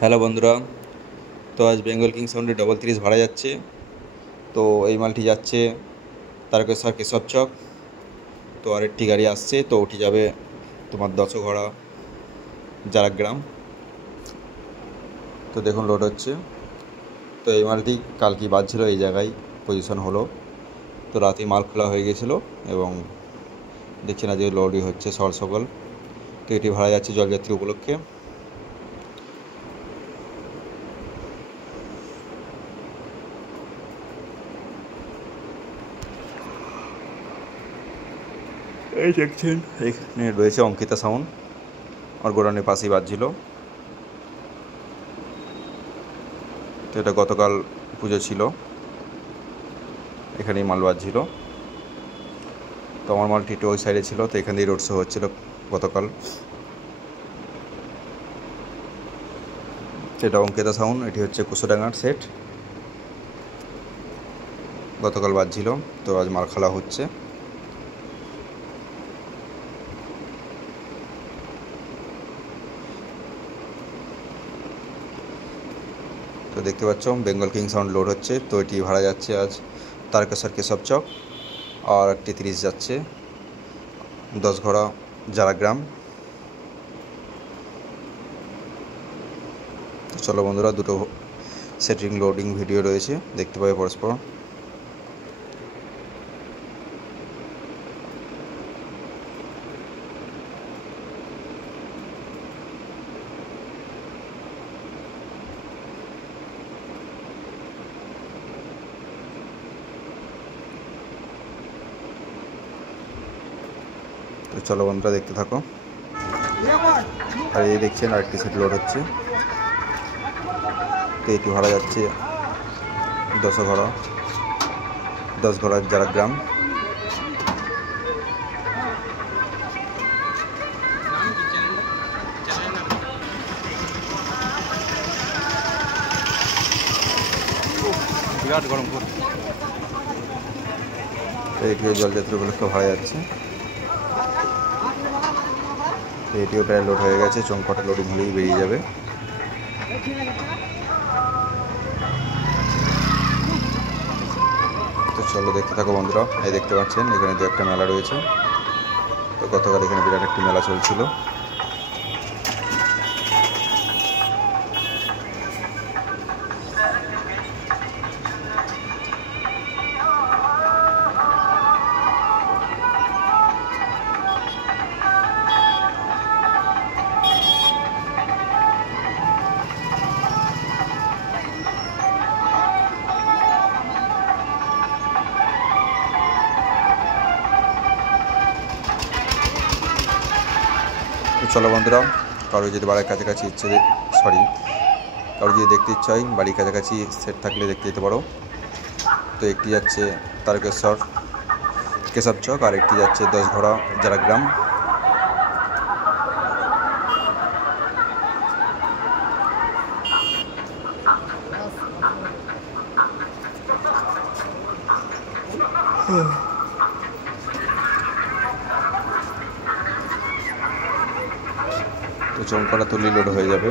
Hello বন্ধুরা, তো আজ বেঙ্গল কিং 33 ভাড়া যাচ্ছে। তো এই মালটি যাচ্ছে তারকেশ্বর কেশব চক। তো আরেকটি গাড়ি আসছে, তো ওটি যাবে তোমার দশঘড়া জারাগ্রাম। তো দেখুন লোড হচ্ছে। তো এই মালটি কালকে বাজছিল এই জায়গায় পজিশন হলো। তো রাতে মাল খোলা হয়ে গেছিলো এবং দেখছি না যে লোডই হচ্ছে সকাল। তো এটি ভাড়া যাচ্ছে জলযাত্রী উপলক্ষে। এই দেখছেন এখানে রয়েছে অঙ্কিতা সাউন্ড, আর গোডাউনের পাশেই বাজছিল। তো এটা গতকাল পুজো ছিল, এখানেই মাল বাজছিল। তো আমার মালটি একটু ওই সাইডে ছিল, তো এখান দিয়ে রোড শো হচ্ছিল গতকাল। এটা অঙ্কিতা সাউন্ড, এটি হচ্ছে কুসুডাঙ্গার সেট, গতকাল বাজছিল। তো আজ মাল খালা হচ্ছে। তো দেখতে পাচ্ছ বেঙ্গল কিং সাউন্ড লোড হচ্ছে। তো এটি ভাড়া যাচ্ছে আজ তারকেশ্বর কেশব চক, আর একটি 30 যাচ্ছে দশঘড়া জারাগ্রাম। তো চলো বন্ধুরা, দুটো সেটিং লোডিং ভিডিও রয়েছে, দেখতে পাবে পরস্পর। তো চলো বন্ধুরা, দেখতে থাকো। আর এই দেখছেন আরেকটি সেট লোড হচ্ছে। তো এটি ভাড়া যাচ্ছে দশঘড়া জারাগ্রাম। বিরাট গরম করছে। তো এটিও জলযাত্রী উপলক্ষে ভাড়া যাচ্ছে। তো এটিও প্রায় লোড হয়ে গেছে, চমকটা লোডিং হলেই বেরিয়ে যাবে। তো চলো দেখতে থাকো বন্ধুরা। এই দেখতে পাচ্ছেন এখানে দু একটা মেলা রয়েছে। তো গতকাল এখানে বিরাট একটি মেলা চলছিল। তো চলো বন্ধুরা, কারো যদি বাড়ির কাছাকাছি কারো যদি দেখতে ইচ্ছা হয়, বাড়ির কাছাকাছি সেট থাকলে দেখতে যেতে পারো। তো একটি যাচ্ছে তারকেশ্বর কেশব চক, আর একটি যাচ্ছে দশঘড়া জারাগ্রাম। তো চমকটা তুলি লোড হয়ে যাবে।